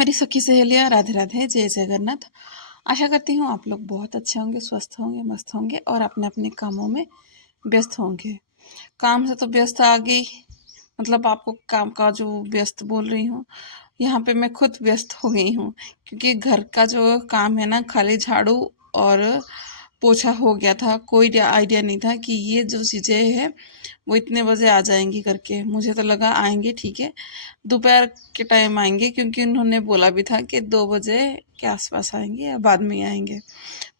मेरी सखी सहेलियाँ, राधे राधे, जय जगन्नाथ। आशा करती हूँ आप लोग बहुत अच्छे होंगे, स्वस्थ होंगे, मस्त होंगे और अपने अपने कामों में व्यस्त होंगे। काम से तो व्यस्त आ गई, मतलब आपको काम का जो व्यस्त बोल रही हूँ, यहाँ पे मैं खुद व्यस्त हो गई हूँ। क्योंकि घर का जो काम है ना, खाली झाड़ू और पोछा हो गया था। कोई आइडिया नहीं था कि ये जो चीज़ें हैं वो इतने बजे आ जाएंगी करके। मुझे तो लगा आएंगे, ठीक है, दोपहर के टाइम आएंगे, क्योंकि उन्होंने बोला भी था कि 2 बजे के आसपास आएंगे या बाद में आएंगे।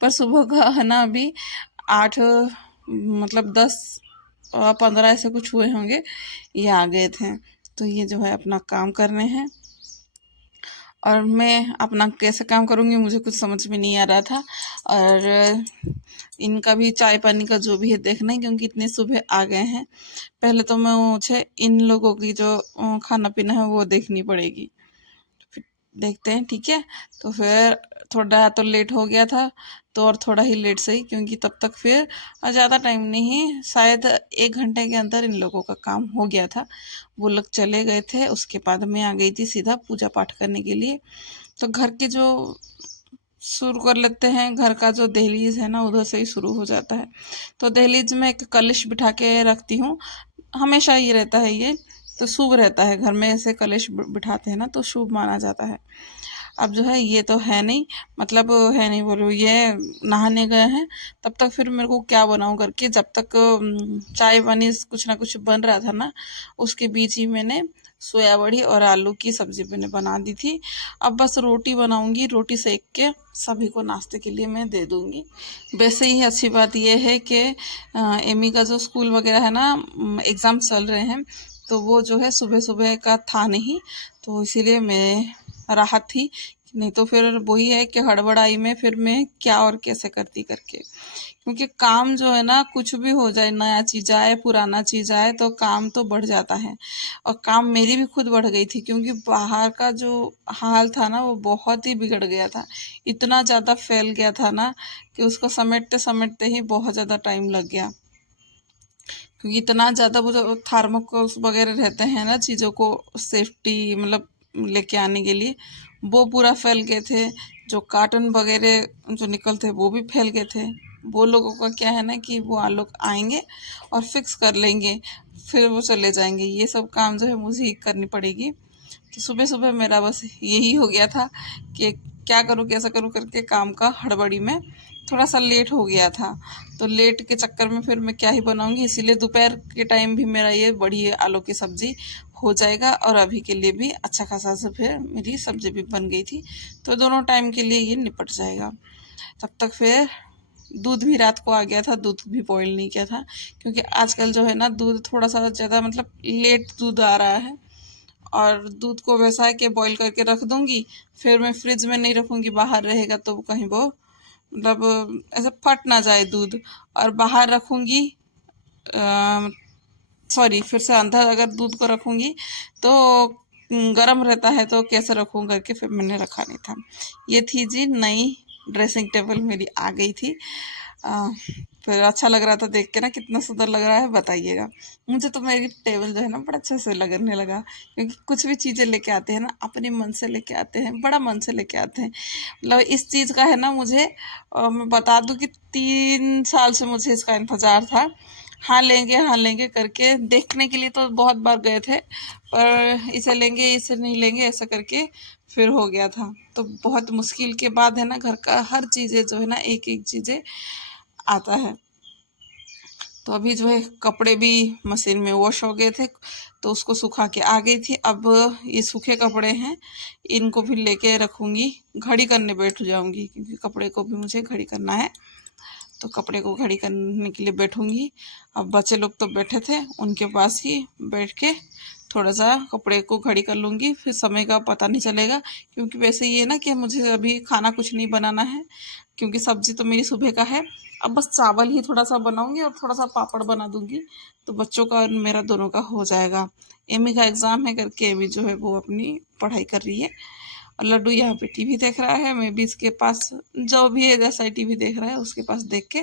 पर सुबह का है ना, अभी 8 मतलब 10-15 ऐसे कुछ हुए होंगे, ये आ गए थे। तो ये जो है अपना काम कर रहे हैं और मैं अपना कैसे काम करूँगी मुझे कुछ समझ में नहीं आ रहा था। और इनका भी चाय पानी का जो भी है देखना है, क्योंकि इतने सुबह आ गए हैं। पहले तो मुझे इन लोगों की जो खाना पीना है वो देखनी पड़ेगी। फिर देखते हैं, ठीक है। तो फिर थोड़ा तो लेट हो गया था, तो और थोड़ा ही लेट सही, क्योंकि तब तक फिर ज़्यादा टाइम नहीं, शायद 1 घंटे के अंदर इन लोगों का काम हो गया था। वो लोग चले गए थे, उसके बाद मैं आ गई थी सीधा पूजा पाठ करने के लिए। तो घर के जो शुरू कर लेते हैं, घर का जो दहलीज है ना, उधर से ही शुरू हो जाता है। तो दहलीज में एक कलश बिठा के रखती हूँ, हमेशा ये रहता है, ये तो शुभ रहता है। घर में ऐसे कलश बिठाते हैं ना तो शुभ माना जाता है। अब जो है ये तो है नहीं, मतलब है नहीं बोलो, ये नहाने गए हैं। तब तक फिर मेरे को क्या बनाऊं करके, जब तक चाय पानी कुछ ना कुछ बन रहा था ना, उसके बीच ही मैंने सोया बड़ी और आलू की सब्जी मैंने बना दी थी। अब बस रोटी बनाऊंगी, रोटी सेक के सभी को नाश्ते के लिए मैं दे दूंगी। वैसे ही अच्छी बात यह है कि एमी का जो स्कूल वगैरह है ना, एग्ज़ाम चल रहे हैं, तो वो जो है सुबह सुबह का था नहीं, तो इसीलिए मैं राहत थी। नहीं तो फिर वही है कि हड़बड़ाई में फिर मैं क्या और कैसे करती करके। क्योंकि काम जो है ना, कुछ भी हो जाए, नया चीज़ आए पुराना चीज़ आए, तो काम तो बढ़ जाता है। और काम मेरी भी खुद बढ़ गई थी, क्योंकि बाहर का जो हाल था ना वो बहुत ही बिगड़ गया था। इतना ज़्यादा फैल गया था ना कि उसको समेटते समेटते ही बहुत ज़्यादा टाइम लग गया। क्योंकि इतना ज़्यादा वो जो थार्मोकोल्स वगैरह रहते हैं ना, चीज़ों को सेफ्टी मतलब लेके आने के लिए, वो पूरा फैल गए थे। जो कार्टन वगैरह जो निकलते वो भी फैल गए थे। वो लोगों का क्या है ना कि वो लोग आएंगे और फिक्स कर लेंगे, फिर वो चले जाएंगे। ये सब काम जो है मुझे ही करनी पड़ेगी। तो सुबह सुबह मेरा बस यही हो गया था कि क्या करूँ कैसा करूँ करके, काम का हड़बड़ी में थोड़ा सा लेट हो गया था। तो लेट के चक्कर में फिर मैं क्या ही बनाऊंगी, इसीलिए दोपहर के टाइम भी मेरा ये बड़ी आलू की सब्ज़ी हो जाएगा और अभी के लिए भी अच्छा खासा से फिर मेरी सब्ज़ी भी बन गई थी, तो दोनों टाइम के लिए ये निपट जाएगा। तब तक फिर दूध भी रात को आ गया था, दूध भी बॉईल नहीं किया था, क्योंकि आजकल जो है ना दूध थोड़ा सा ज़्यादा मतलब लेट दूध आ रहा है। और दूध को वैसा है कि बॉईल करके रख दूंगी, फिर मैं फ्रिज में नहीं रखूंगी, बाहर रहेगा तो कहीं वो मतलब ऐसे फट ना जाए दूध। और बाहर रखूंगी, सॉरी, फिर से अंदर अगर दूध को रखूंगी तो गर्म रहता है, तो कैसे रखूँ करके फिर मैंने रखा नहीं था। ये थी जी नई ड्रेसिंग टेबल मेरी आ गई थी। अ, फिर अच्छा लग रहा था देख के ना, कितना सुंदर लग रहा है बताइएगा। मुझे तो मेरी टेबल जो है ना बड़ा अच्छे से लगने लगा, क्योंकि कुछ भी चीज़ें लेके आते हैं ना अपने मन से लेके आते हैं, बड़ा मन से लेके आते हैं। मतलब इस चीज़ का है ना मुझे, मैं बता दूं कि 3 साल से मुझे इसका इंतज़ार था। हाँ लेंगे करके देखने के लिए तो बहुत बार गए थे, पर इसे लेंगे इसे नहीं लेंगे ऐसा करके फिर हो गया था। तो बहुत मुश्किल के बाद है ना, घर का हर चीज़ें जो है ना, एक एक चीज़ें आता है। तो अभी जो है कपड़े भी मशीन में वॉश हो गए थे, तो उसको सुखा के आ गई थी। अब ये सूखे कपड़े हैं, इनको भी लेके रखूँगी, घड़ी करने बैठ जाऊँगी, क्योंकि कपड़े को भी मुझे घड़ी करना है। तो कपड़े को घड़ी करने के लिए बैठूंगी। अब बच्चे लोग तो बैठे थे, उनके पास ही बैठ के थोड़ा सा कपड़े को घड़ी कर लूँगी, फिर समय का पता नहीं चलेगा। क्योंकि वैसे ये ना कि मुझे अभी खाना कुछ नहीं बनाना है, क्योंकि सब्जी तो मेरी सुबह का है। अब बस चावल ही थोड़ा सा बनाऊंगी और थोड़ा सा पापड़ बना दूंगी, तो बच्चों का और मेरा दोनों का हो जाएगा। एमी का एग्ज़ाम है करके एमी जो है वो अपनी पढ़ाई कर रही है, और लड्डू यहाँ पे टीवी देख रहा है। मैं भी इसके पास, जो भी है जैसा ही टीवी देख रहा है उसके पास देख के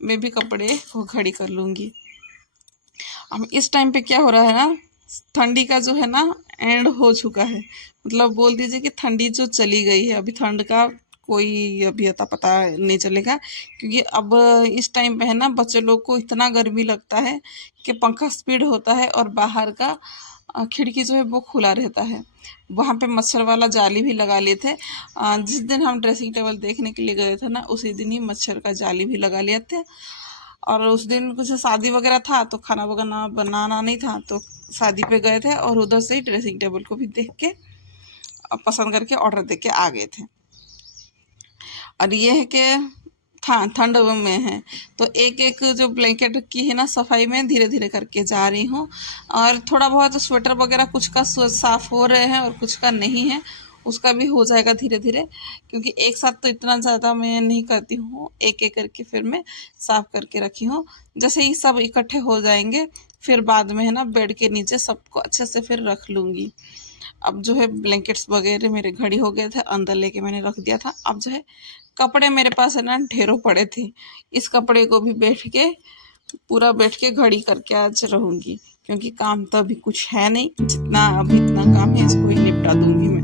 मैं भी कपड़े को घड़ी कर लूँगी। अब इस टाइम पे क्या हो रहा है ना, ठंडी का जो है ना एंड हो चुका है। मतलब बोल दीजिए कि ठंडी जो चली गई है, अभी ठंड का कोई अभी अता पता नहीं चलेगा, क्योंकि अब इस टाइम पे है ना बच्चे लोग को इतना गर्मी लगता है कि पंखा स्पीड होता है और बाहर का खिड़की जो है वो खुला रहता है। वहाँ पे मच्छर वाला जाली भी लगा लिए थे। जिस दिन हम ड्रेसिंग टेबल देखने के लिए गए थे ना, उसी दिन ही मच्छर का जाली भी लगा लिया थे। और उस दिन कुछ शादी वगैरह था तो खाना वगैरह बनाना नहीं था, तो शादी पे गए थे और उधर से ही ड्रेसिंग टेबल को भी देख के पसंद करके ऑर्डर दे के आ गए थे। और ये है कि ठंड में है तो एक एक जो ब्लैंकेट की है ना सफाई में धीरे धीरे करके जा रही हूँ। और थोड़ा बहुत स्वेटर वगैरह कुछ का साफ हो रहे हैं और कुछ का नहीं है, उसका भी हो जाएगा धीरे धीरे, क्योंकि एक साथ तो इतना ज़्यादा मैं नहीं करती हूँ, एक एक करके फिर मैं साफ करके रखी हूँ। जैसे ही सब इकट्ठे हो जाएंगे फिर बाद में है ना बेड के नीचे सबको अच्छे से फिर रख लूँगी। अब जो है ब्लैंकेट्स वगैरह मेरे घड़ी हो गए थे, अंदर लेके मैंने रख दिया था। अब जो है कपड़े मेरे पास है ना ढेरों पड़े थे, इस कपड़े को भी बैठ के पूरा बैठ के घड़ी करके आज रहूँगी, क्योंकि काम तो अभी कुछ है नहीं, जितना अभी इतना काम है इसको ही निपटा दूंगी मैं।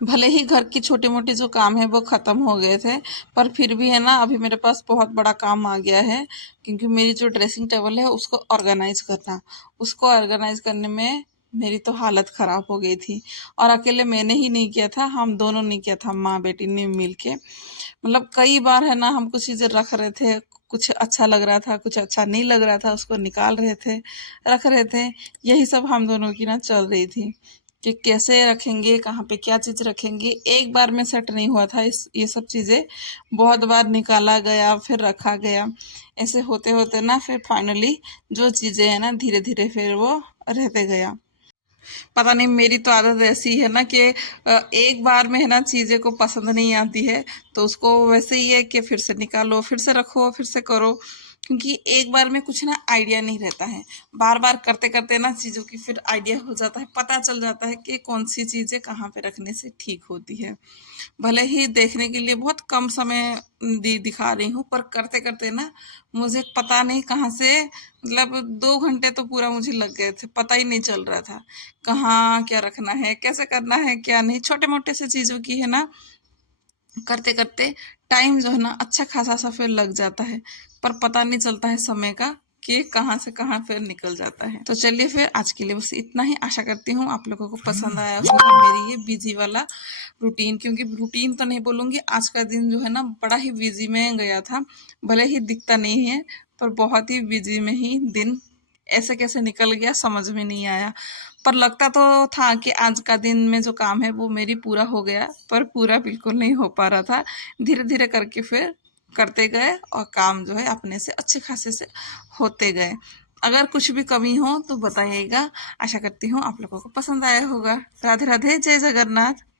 भले ही घर की छोटी मोटी जो काम है वो ख़त्म हो गए थे, पर फिर भी है ना अभी मेरे पास बहुत बड़ा काम आ गया है, क्योंकि मेरी जो ड्रेसिंग टेबल है उसको ऑर्गेनाइज करना, उसको ऑर्गेनाइज करने में मेरी तो हालत ख़राब हो गई थी। और अकेले मैंने ही नहीं किया था, हम दोनों ने किया था, माँ बेटी ने मिल के। मतलब कई बार है ना हम कुछ चीज़ें रख रहे थे, कुछ अच्छा लग रहा था, कुछ अच्छा नहीं लग रहा था, उसको निकाल रहे थे, रख रहे थे। यही सब हम दोनों की ना चल रही थी कि कैसे रखेंगे, कहाँ पे क्या चीज़ रखेंगे। एक बार में सेट नहीं हुआ था इस ये सब चीज़ें, बहुत बार निकाला गया फिर रखा गया। ऐसे होते होते ना फिर फाइनली जो चीज़ें हैं ना धीरे धीरे फिर वो रहते गया। पता नहीं मेरी तो आदत ऐसी है ना कि एक बार में है ना चीज़ें को पसंद नहीं आती है, तो उसको वैसे ही है कि फिर से निकालो, फिर से रखो, फिर से करो, क्योंकि एक बार में कुछ ना आइडिया नहीं रहता है। बार बार करते करते ना चीज़ों की फिर आइडिया हो जाता है, पता चल जाता है कि कौन सी चीज़ें कहाँ पे रखने से ठीक होती है। भले ही देखने के लिए बहुत कम समय दिखा रही हूँ, पर करते करते ना मुझे पता नहीं कहाँ से, मतलब 2 घंटे तो पूरा मुझे लग गए थे, पता ही नहीं चल रहा था कहाँ क्या रखना है, कैसे करना है, क्या नहीं। छोटे मोटे से चीज़ों की है ना करते करते टाइम जो है ना अच्छा खासा सा फिर लग जाता है, पर पता नहीं चलता है समय का कि कहाँ से कहाँ फिर निकल जाता है। तो चलिए फिर आज के लिए बस इतना ही। आशा करती हूँ आप लोगों को पसंद आया होगा मेरी ये बिजी वाला रूटीन, क्योंकि रूटीन तो नहीं बोलूँगी, आज का दिन जो है ना बड़ा ही बिजी में गया था। भले ही दिखता नहीं है, पर बहुत ही बिजी में ही दिन ऐसे कैसे निकल गया समझ में नहीं आया। पर लगता तो था कि आज का दिन में जो काम है वो मेरी पूरा हो गया, पर पूरा बिल्कुल नहीं हो पा रहा था। धीरे धीरे करके फिर करते गए और काम जो है अपने से अच्छे खासे से होते गए। अगर कुछ भी कमी हो तो बताइएगा। आशा करती हूँ आप लोगों को पसंद आया होगा। राधे राधे, जय जगन्नाथ।